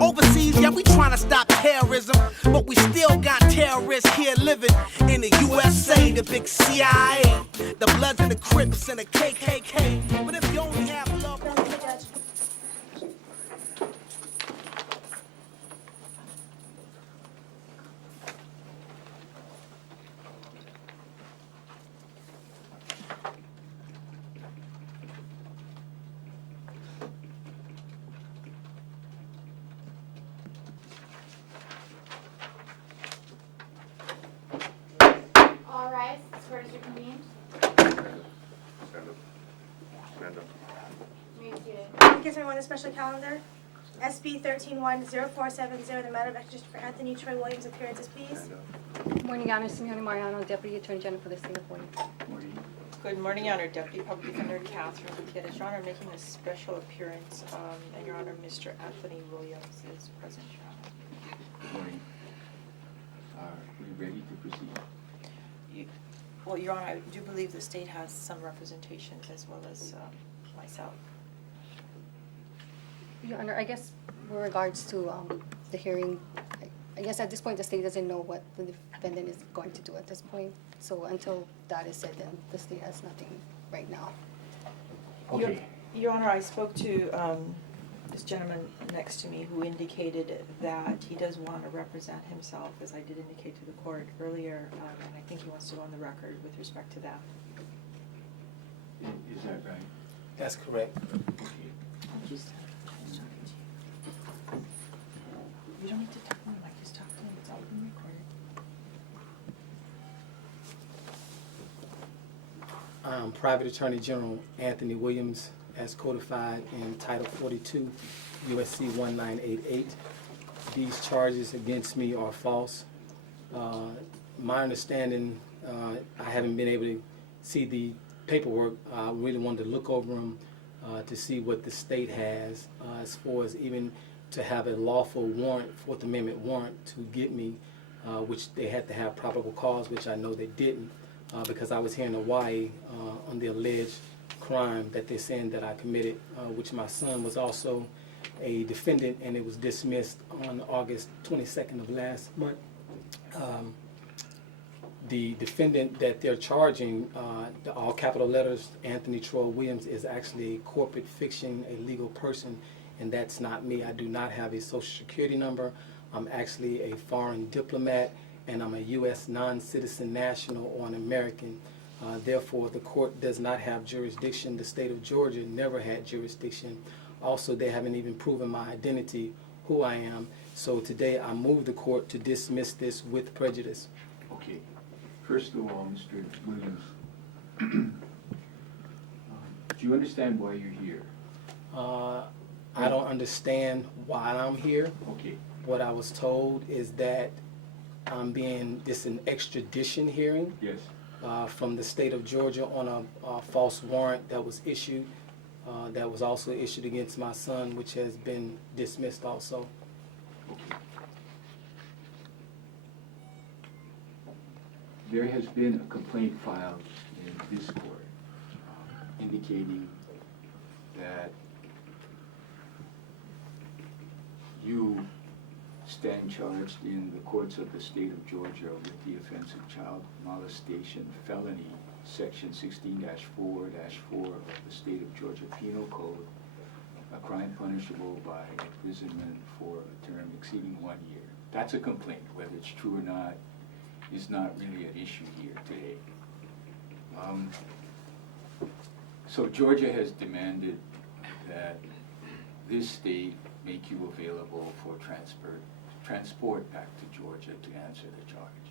Overseas, yeah, we trying to stop terrorism, but we still got terrorists here living in the USA, the big CIA, the Bloods and the Crips and the KKK. But if you only have love for All rise. This court is reconvened. Stand up. Stand up. May be seated. Because everyone, the special calendar, SB 13-10470, the matter of extradition for Anthony Troy Williams appearances, please. Stand up. Good morning, Honor. Simeone Mariano, Deputy Attorney General for the State of Hawaii. Morning. Good morning, Your Honor. Deputy Public Defender Catherine Gutierrez. Your Honor, making a special appearance, and Your Honor, Mr. Anthony Williams is present, Your Honor. Good morning. Are we ready to proceed? Well, Your Honor, I do believe the state has some representations as well as myself. Your Honor, I guess with regards to the hearing, I guess at this point the state doesn't know what the defendant is going to do at this point. So until that is said, then the state has nothing right now. Okay. Your Honor, I spoke to this gentleman next to me who indicated that he does want to represent himself, as I did indicate to the court earlier, and I think he wants to go on the record with respect to that. Is that right? That's correct. Okay. Just talking to you. You don't need to talk to me like just talk to me. It's all being recorded. Private Attorney General Anthony Williams, as codified in Title 42, USC 1988. These charges against me are false. My understanding, I haven't been able to see the paperwork. I really wanted to look over them to see what the state has as far as even to have a lawful warrant, Fourth Amendment warrant to get me, which they had to have probable cause, which I know they didn't. Because I was here in Hawaii on the alleged crime that they're saying that I committed, which my son was also a defendant, and it was dismissed on August 22nd of last month. The defendant that they're charging, the all capital letters, Anthony Troy Williams, is actually a corporate fiction, a legal person, and that's not me. I do not have a social security number. I'm actually a foreign diplomat, and I'm a U.S. non-citizen national or an American. Therefore, the court does not have jurisdiction. The state of Georgia never had jurisdiction. Also, they haven't even proven my identity, who I am. So today, I move the court to dismiss this with prejudice. Okay. First of all, Mr. Williams, do you understand why you're here? I don't understand why I'm here. Okay. What I was told is that it's an extradition hearing. Yes. From the state of Georgia on a false warrant that was issued, that was also issued against my son, which has been dismissed also. Okay. There has been a complaint filed in this court indicating that you stand charged in the courts of the state of Georgia with the offense of child molestation felony, section 16-4-4 of the state of Georgia Penal Code, a crime punishable by imprisonment for a term exceeding 1 year. That's a complaint. Whether it's true or not is not really an issue here today. So Georgia has demanded that this state make you available for transport back to Georgia to answer the charge.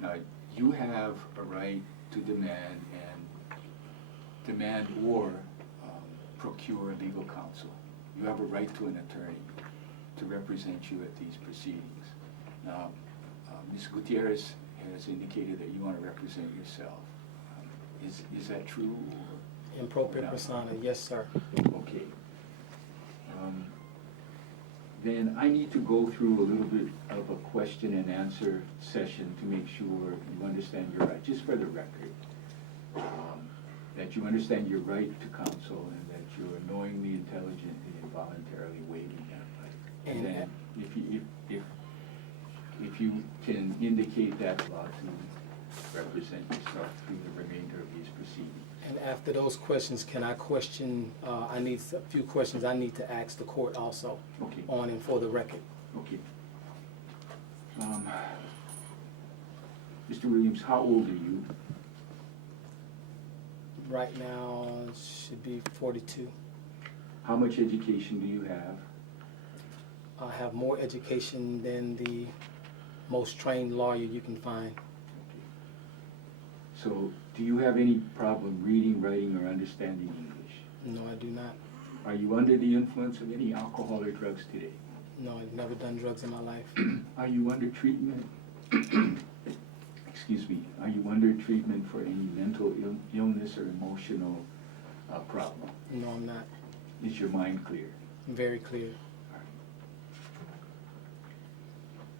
Now, you have a right to demand or procure legal counsel. You have a right to an attorney to represent you at these proceedings. Now, Ms. Gutierrez has indicated that you want to represent yourself. Is that true? Or In propria not? persona, yes, sir. Okay. Then I need to go through a little bit of a question and answer session to make sure you understand your right, just for the record, that you understand your right to counsel and that you're knowingly, intelligently, and voluntarily waiving that indicate that law to represent yourself through the remainder of these proceedings. And after those questions, can I question, I need a few questions I need to ask the court also, Okay. on and for the record. Okay. Mr. Williams, how old are you? Right now, it should be 42. How much education do you have? I have more education than the most trained lawyer you can find. So, do you have any problem reading, writing, or understanding English? No, I do not. Are you under the influence of any alcohol or drugs today? No, I've never done drugs in my life. Are you under treatment? Excuse me. Are you under treatment for any mental illness or emotional problem? No, I'm not. Is your mind clear? Very clear.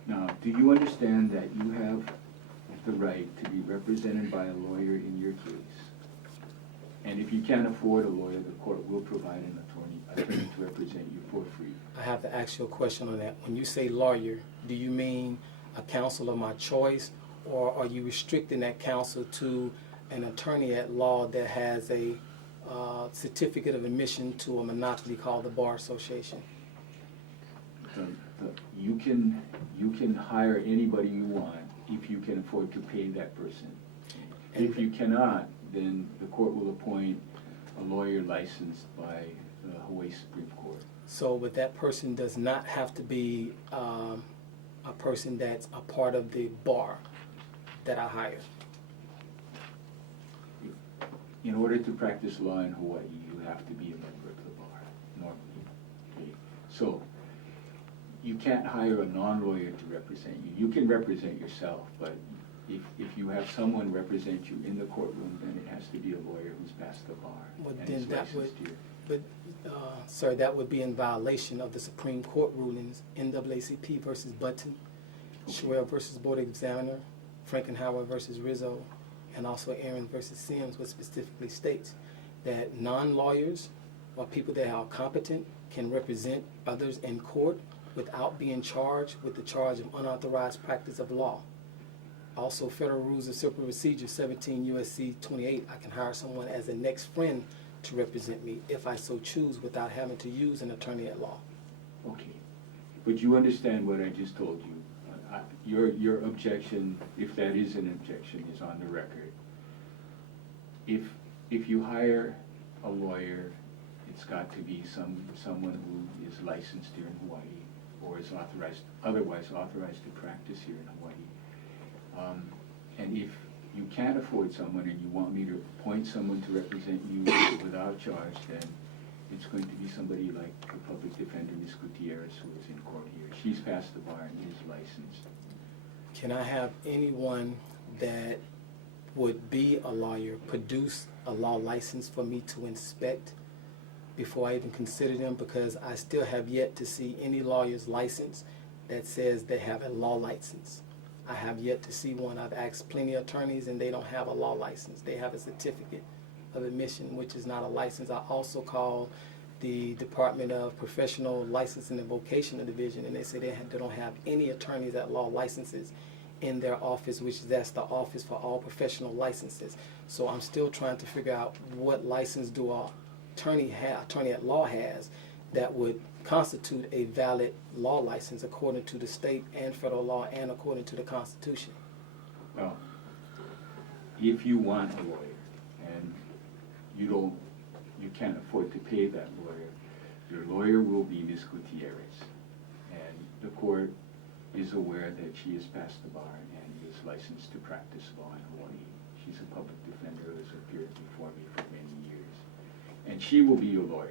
Now, do you understand that you have the right to be represented by a lawyer in your case? And if you can't afford a lawyer, the court will provide an attorney to represent you for free. I have to ask you a question on that. When you say lawyer, do you mean a counsel of my choice, or are you restricting that counsel to an attorney at law that has a certificate of admission to a monopoly called the Bar Association? You can hire anybody you want if you can afford to pay that person. If you cannot, then the court will appoint a lawyer licensed by the Hawaii Supreme Court. So, but that person does not have to be a person that's a part of the bar that I hire. In order to practice law in Hawaii, you have to be a member of the bar, normally. Okay? So, you can't hire a non-lawyer to represent you. You can represent yourself, but if you have someone represent you in the courtroom, then it has to be a lawyer who's passed the bar Well, and then is that would, licensed here. but, sir, that would be in violation of the Supreme Court rulings, NAACP versus Button, Schwell versus Board Examiner, Frankenhauer versus Rizzo, and also Aaron versus Sims, which specifically states that non-lawyers or people that are competent can represent others in court without being charged with the charge of unauthorized practice of law. Also, Federal Rules of Civil Procedure 17 U.S.C. 28, I can hire someone as a next friend to represent me if I so choose without having to use an attorney at law. Okay, but you understand what I just told you. Your objection, if that is an objection, is on the record. If you hire a lawyer, it's got to be someone who is licensed here in Hawaii or is otherwise authorized to practice here in Hawaii. And if you can't afford someone and you want me to appoint someone to represent you without charge, then it's going to be somebody like the public defender, Ms. Gutierrez, who is in court here. She's passed the bar and is licensed. Can I have anyone that would be a lawyer produce a law license for me to inspect before I even consider them? Because I still have yet to see any lawyer's license that says they have a law license. I have yet to see one. I've asked plenty of attorneys and they don't have a law license. They have a certificate of admission, which is not a license. I also called the Department of Professional Licensing and Vocational Division, and they say they don't have any attorneys at law licenses in their office, that's the office for all professional licenses. So I'm still trying to figure out what license do an attorney at law has that would constitute a valid law license according to the state and federal law and according to the Constitution. Well, if you want a lawyer and you can't afford to pay that lawyer, your lawyer will be Ms. Gutierrez. And the court is aware that she has passed the bar and is licensed to practice law in Hawaii. She's a public defender who has appeared before me for many years. And she will be your lawyer.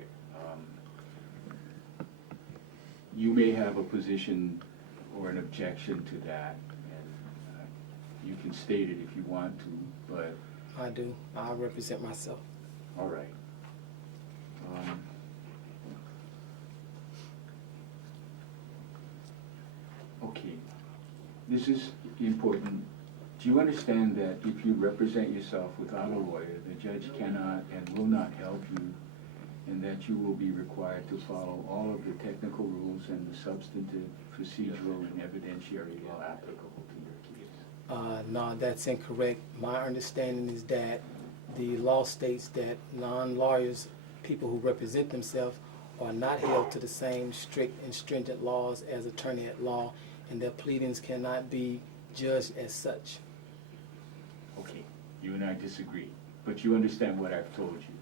You may have a position or an objection to that, and you can state it if you want to, but... I do. I represent myself. All right. Okay. This is important. Do you understand that if you represent yourself without a lawyer, the judge cannot and will not help you, and that you will be required to follow all of the technical rules and the substantive, procedural, and evidentiary law applicable to your case? No, that's incorrect. My understanding is that the law states that non-lawyers, people who represent themselves, are not held to the same strict and stringent laws as attorney at law, and their pleadings cannot be judged as such. Okay, you and I disagree, but you understand what I've told you.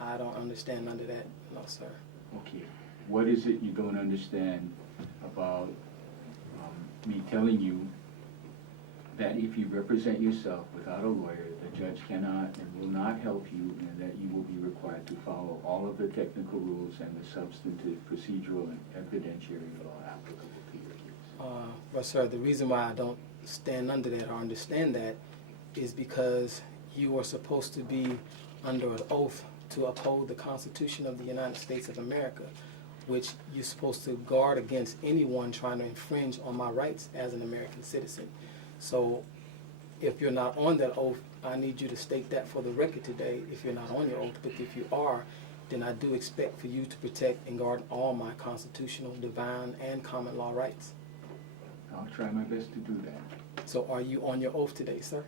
I don't understand under that, no, sir. Okay, what is it you don't understand about me telling you that if you represent yourself without a lawyer, the judge cannot and will not help you, and that you will be required to follow all of the technical rules and the substantive, procedural, and evidentiary law applicable to your case? Well, sir, the reason why I don't stand under that or understand that is because you are supposed to be under an oath to uphold the Constitution of the United States of America, which you're supposed to guard against anyone trying to infringe on my rights as an American citizen. So if you're not on that oath, I need you to state that for the record today if you're not on your oath. But if you are, then I do expect for you to protect and guard all my constitutional, divine, and common law rights. I'll try my best to do that. So are you on your oath today, sir?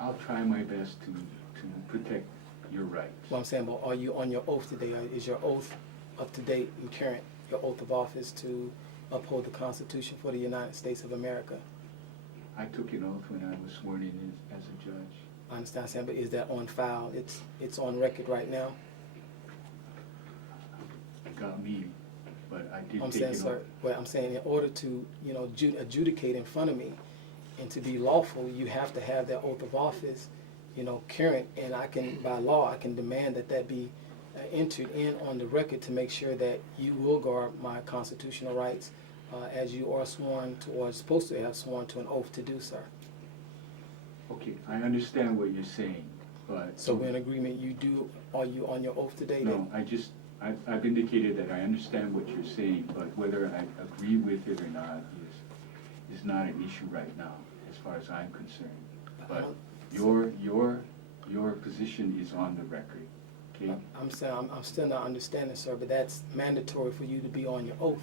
I'll try my best to protect your rights. Well, I'm saying, well, are you on your oath today? Is your oath up to date and current, your oath of office to uphold the Constitution for the United States of America? I took an oath when I was sworn in as a judge. I understand, Sam, but is that on file? It's on record right now? It got me, but I did I'm take saying, an sir, oath. well, I'm saying in order to, adjudicate in front of me and to be lawful, you have to have that oath of office, current, and I can, by law, I can demand that be entered in on the record to make sure that you will guard my constitutional rights as you are sworn to, or supposed to have sworn to an oath to do, sir. Okay, I understand what you're saying, but... So we're in agreement, are you on your oath today? No, I've indicated that I understand what you're saying, but whether I agree with it or not is not an issue right now, as far as I'm concerned. But your position is on the record, okay? I'm saying, I'm still not understanding, sir, but that's mandatory for you to be on your oath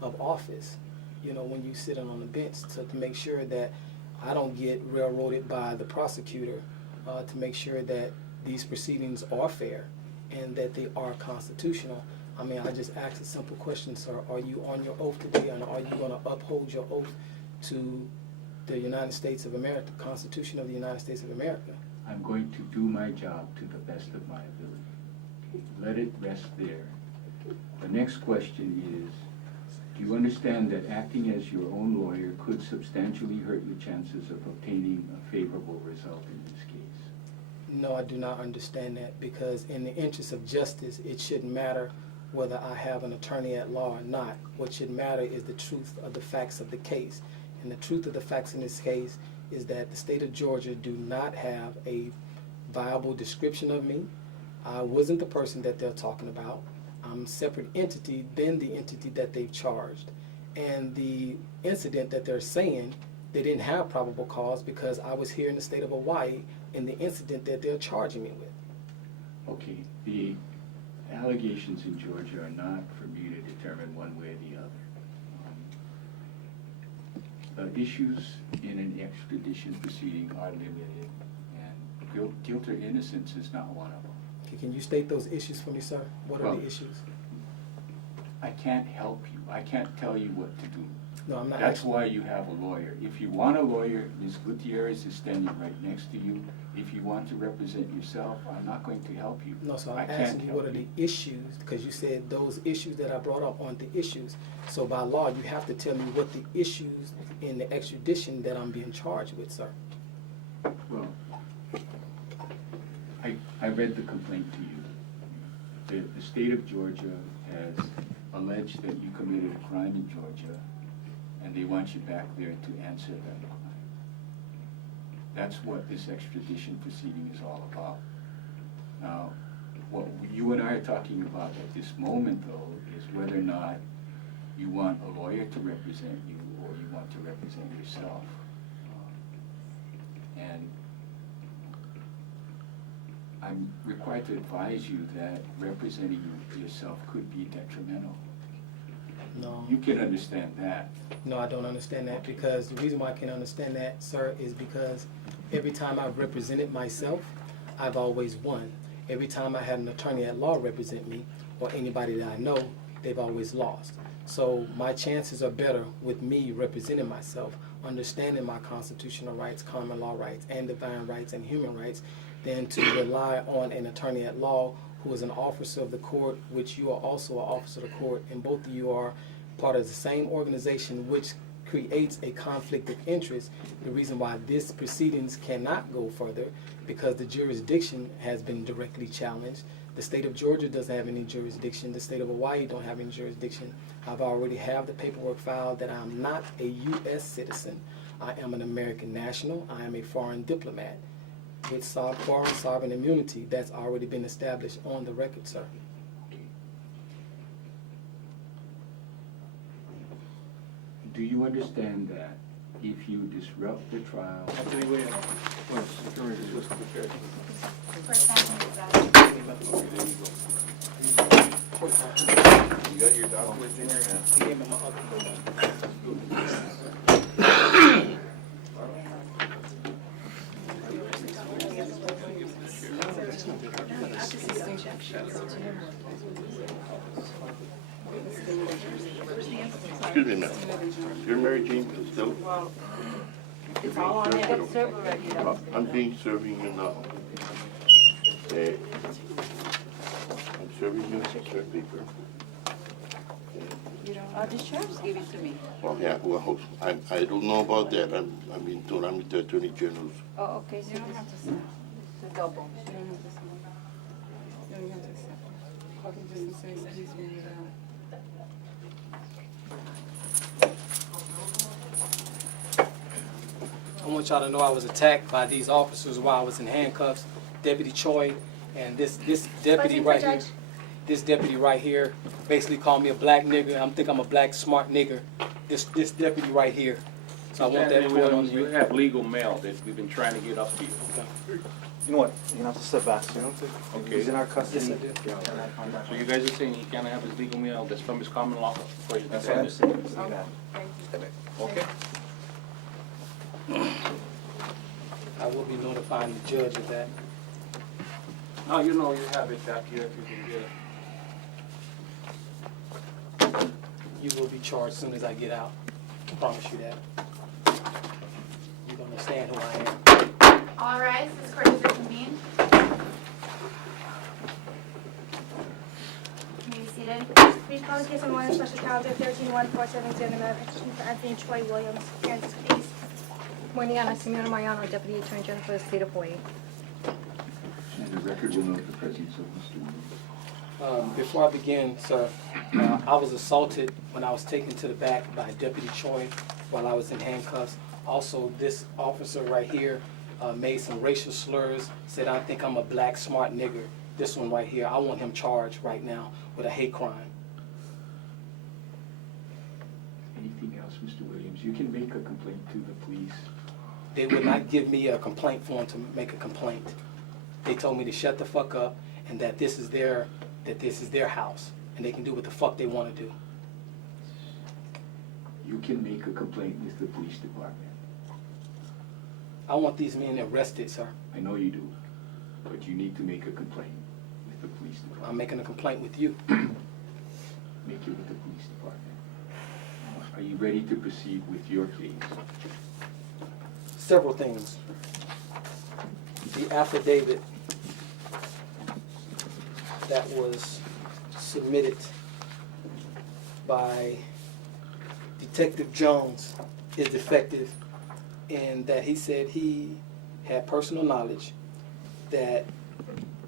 of office, when you sit on the bench, so to make sure that I don't get railroaded by the prosecutor, to make sure that these proceedings are fair and that they are constitutional. I mean, I just asked a simple question, sir. Are you on your oath today, and are you going to uphold your oath to the United States of America, the Constitution of the United States of America? I'm going to do my job to the best of my ability. Okay, let it rest there. The next question is, do you understand that acting as your own lawyer could substantially hurt your chances of obtaining a favorable result in this case? No, I do not understand that, because in the interest of justice, it shouldn't matter whether I have an attorney at law or not. What should matter is the truth of the facts of the case. And the truth of the facts in this case is that the state of Georgia do not have a viable description of me. I wasn't the person that they're talking about. I'm a separate entity than the entity that they've charged. And the incident that they're saying, they didn't have probable cause because I was here in the state of Hawaii in the incident that they're charging me with. Okay, the allegations in Georgia are not for me to determine one way or the other. The issues in an extradition proceeding are limited, and guilt or innocence is not one of them. Okay, can you state those issues for me, sir? What are Well, the issues? I can't help you. I can't tell you what to do. No, I'm not That's asking. why you have a lawyer. If you want a lawyer, Ms. Gutierrez is standing right next to you. If you want to represent yourself, I'm not going to help you. No, so I I'm can't asking you help what are the issues, because you said those issues that I brought up aren't the issues. So by law, you have to tell me what the issues in the extradition that I'm being charged with, sir. Well, I read the complaint to you. The state of Georgia has alleged that you committed a crime in Georgia, and they want you back there to answer that crime. That's what this extradition proceeding is all about. Now, what you and I are talking about at this moment, though, is whether or not you want a lawyer to represent you or you want to represent yourself. And I'm required to advise you that representing yourself could be detrimental. No, You can understand that. No, I don't understand that, because the reason why I can understand that, sir, is because every time I've represented myself, I've always won. Every time I had an attorney at law represent me, or anybody that I know, they've always lost. So my chances are better with me representing myself, understanding my constitutional rights, common law rights, and divine rights and human rights, than to rely on an attorney at law who is an officer of the court, which you are also an officer of the court, and both of you are part of the same organization, which creates a conflict of interest. The reason why this proceedings cannot go further, because the jurisdiction has been directly challenged. The state of Georgia doesn't have any jurisdiction. The state of Hawaii don't have any jurisdiction. I've already have the paperwork filed that I'm not a U.S. citizen. I am an American national. I am a foreign diplomat with foreign sovereign immunity. That's already been established on the record, sir. Do you understand that if you disrupt the trial? First time is that. You got your documents in your hand? Excuse me, ma'am. You're Mary Jane Costello? Well, it's all on it. I'm being serving you now. I'm serving you a paper. The sheriff gave it to me. Oh, yeah, well, I don't know about that. I'm being told I'm with the Attorney General's. Oh, okay, so you don't have to sign. It's a double. You don't have to sign. You don't have to accept it. Okay, just say, please read it out. I want y'all to know I was attacked by these officers while I was in handcuffs. Deputy Choi and this deputy Buzzing for right here. judge. This deputy right here basically called me a black nigger. I think I'm a black smart nigger. This deputy right here. So I want that Anthony point on Williams, you the have legal mail that we've been trying to get up to you. You know what? You're gonna have to step back. Okay. He's in our custody. Yes, I do. So you guys are saying he can't have his legal mail that's from his common law for his That's what I'm defendant? saying. Leave that. Okay. I will be notifying the judge of that. Now you know you have it back here if you can get it. You will be charged as soon as I get out. I promise you that. You don't understand who I am. All rise, this court is reconvened. May be seated. Please call the case on one special calendar 13-1470, the matter of execution for Anthony Troy Williams. Appearances, please. Morning, Ana Simeona Mariano, Deputy Attorney General for the State of Hawaii. And the record will note the presence of Mr. Williams. Before I begin, sir, I was assaulted when I was taken to the back by Deputy Choi while I was in handcuffs. Also, this officer right here made some racial slurs, said I think I'm a black smart nigger. This one right here, I want him charged right now with a hate crime. Anything else, Mr. Williams? You can make a complaint to the police. They would not give me a complaint form to make a complaint. They told me to shut the fuck up and that this is their house and they can do what the fuck they want to do. You can make a complaint with the police department. I want these men arrested, sir. I know you do, but you need to make a complaint with the police department. I'm making a complaint with you. Make it with the police department. Are you ready to proceed with your case? Several things. The affidavit that was submitted by Detective Jones is defective in that he said he had personal knowledge that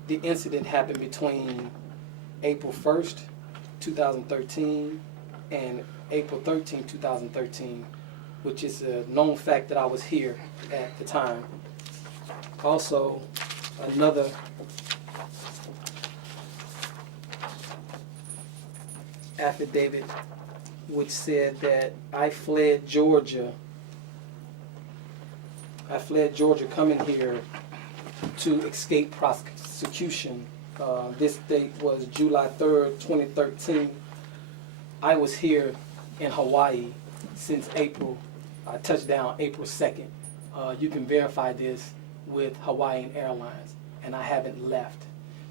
the incident happened between April 1st, 2013 and April 13, 2013, which is a known fact that I was here at the time. Also, another affidavit which said that I fled Georgia coming here to escape prosecution. This date was July 3rd, 2013. I was here in Hawaii since April. I touched down April 2nd. You can verify this with Hawaiian Airlines, and I haven't left.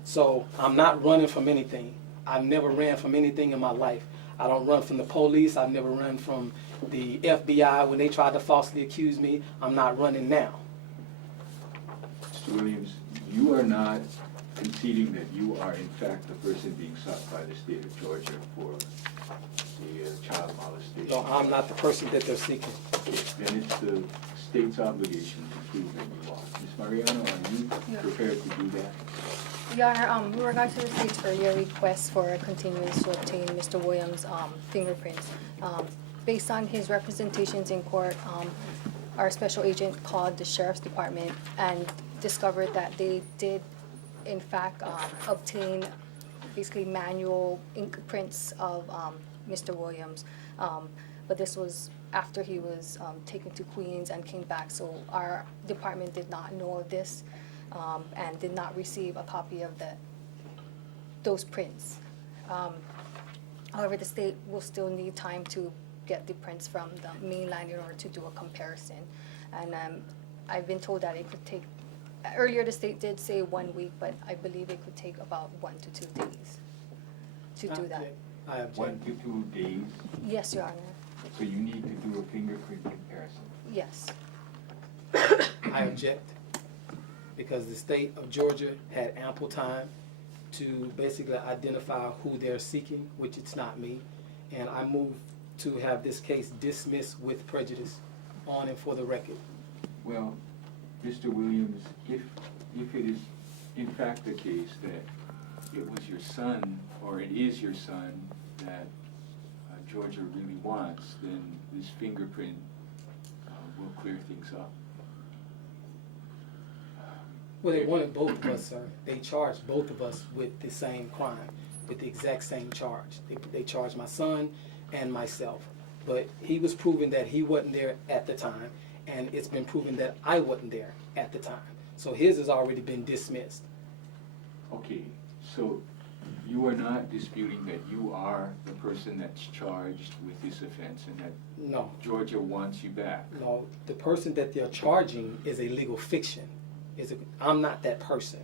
So I'm not running from anything. I've never ran from anything in my life. I don't run from the police. I've never run from the FBI when they tried to falsely accuse me. I'm not running now. Mr. Williams, you are not conceding that you are in fact the person being sought by the state of Georgia for the child molestation. No, I'm not the person that they're seeking. Okay, then it's the state's obligation to prove that you are. Ms. Mariano, are you prepared to do that? Your Honor, with regard to the state's earlier request for a continuance to obtain Mr. Williams' fingerprints, based on his representations in court, our special agent called the sheriff's department and discovered that they did, in fact, obtain basically manual ink prints of Mr. Williams. But this was after he was taken to Queens and came back, so our department did not know of this. And did not receive a copy of those prints. However, the state will still need time to get the prints from the mainland in order to do a comparison. And I've been told that it could take, earlier the state did say 1 week, but I believe it could take about 1 to 2 days to do that. I object. 1 to 2 days, Yes, Your Honor. so you need to do a fingerprint comparison. Yes. I object, because the state of Georgia had ample time to basically identify who they're seeking, which it's not me. And I move to have this case dismissed with prejudice on and for the record. Well, Mr. Williams, if it is in fact the case that it was your son, or it is your son, that Georgia really wants, then this fingerprint will clear things up. Well, they wanted both of us, sir. They charged both of us with the same crime, with the exact same charge. They charged my son and myself. But he was proving that he wasn't there at the time, and it's been proven that I wasn't there at the time. So his has already been dismissed. Okay, so you are not disputing that you are the person that's charged with this offense and that No, Georgia wants you back? no. The person that they're charging is a legal fiction. I'm not that person.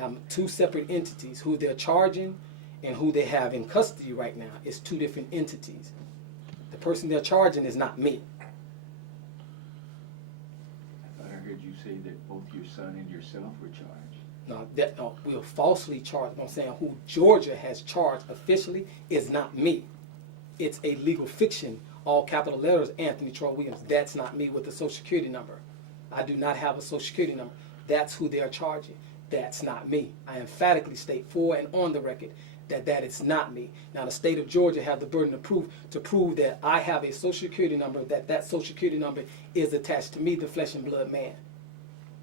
I'm two separate entities. Who they're charging and who they have in custody right now is two different entities. The person they're charging is not me. I thought I heard you say that both your son and yourself were charged. No, we are falsely charged. I'm saying who Georgia has charged officially is not me. It's a legal fiction, all capital letters, Anthony Troy Williams. That's not me with a social security number. I do not have a social security number. That's who they are charging. That's not me. I emphatically state for and on the record that is not me. Now the state of Georgia have the burden of proof to prove that I have a social security number, that social security number is attached to me, the flesh and blood man.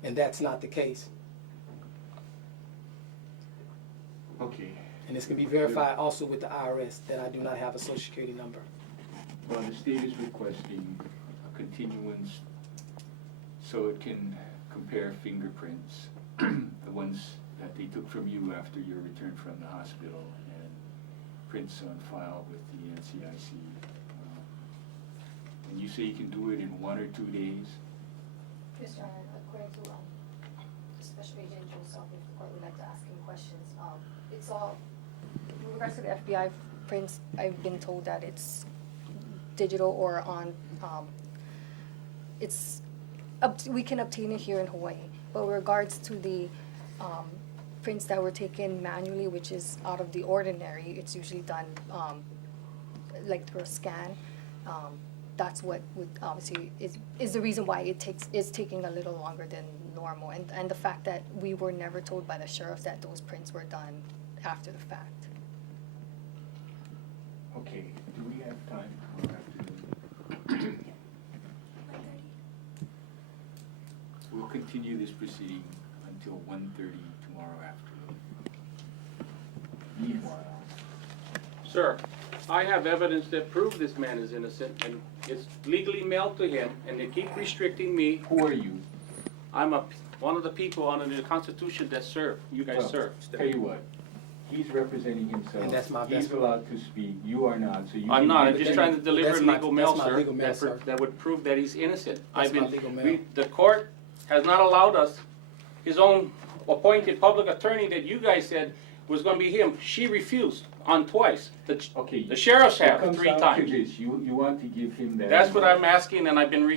And that's not the case. Okay. And this can be verified also with the IRS that I do not have a social security number. Well, the state is requesting a continuance so it can compare fingerprints, the ones that they took from you after your return from the hospital, and prints on file with the NCIC. And you say you can do it in 1 or 2 days? Yes, Your Honor, according to Special Agent Joseph, if the court would like to ask him questions, it's all, with regards to the FBI prints, I've been told that it's digital or on, we can obtain it here in Hawaii. But with regards to the prints that were taken manually, which is out of the ordinary, it's usually done like through a scan. That's what would obviously is the reason why it's taking a little longer than normal, and the fact that we were never told by the sheriff that those prints were done after the fact. Okay, do we have time tomorrow afternoon? We'll continue this proceeding until 1:30 tomorrow afternoon. Meanwhile, Sir, I have evidence that proves this man is innocent, and it's legally mailed to him, and they keep restricting me. who are you? I'm one of the people under the Constitution that serve, you guys Well, serve. Tell you what, He's representing himself. And that's my He's best- allowed to speak, you are not, so you. I'm can not, give I'm it just to trying him. to deliver That's my- legal mail, that's my sir. legal mail, that pro- sir. That would prove that he's innocent. That's I've my been, legal mail. the court has not allowed us, his own appointed public attorney that you guys said was gonna be him, she refused on twice. Okay. The sheriffs It have comes 3 down to times. this, you want to give him that. That's what I'm asking, and I've been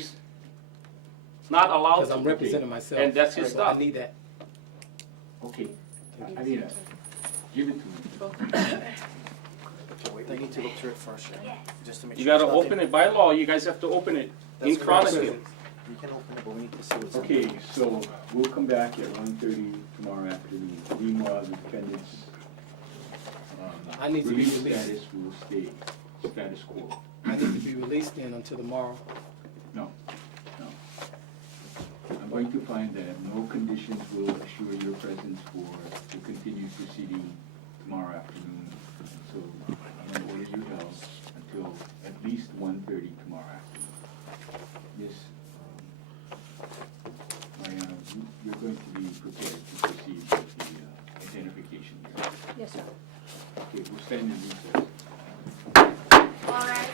not allowed Because I'm to. representing myself. And that's his So stuff. I need that. Okay, I mean, give it to me. They need to look through it first, yeah, just to make sure. You gotta it's nothing- open it by law, you guys have to open it in That's correct. Chronicle. You can open it, but we need to see what's. in Okay, there. so we'll come back at 1:30 tomorrow afternoon. Meanwhile, the defendant's I need to be release released. status will stay status quo. I need to be released then until tomorrow. No, no. I'm going to find that no conditions will assure your presence for the continued proceeding tomorrow afternoon. So I'm going to order you held until at least 1:30 tomorrow afternoon. Yes, Mariano, you're going to be prepared to proceed with the identification here. Yes, sir. Okay, we'll stand in recess. All right.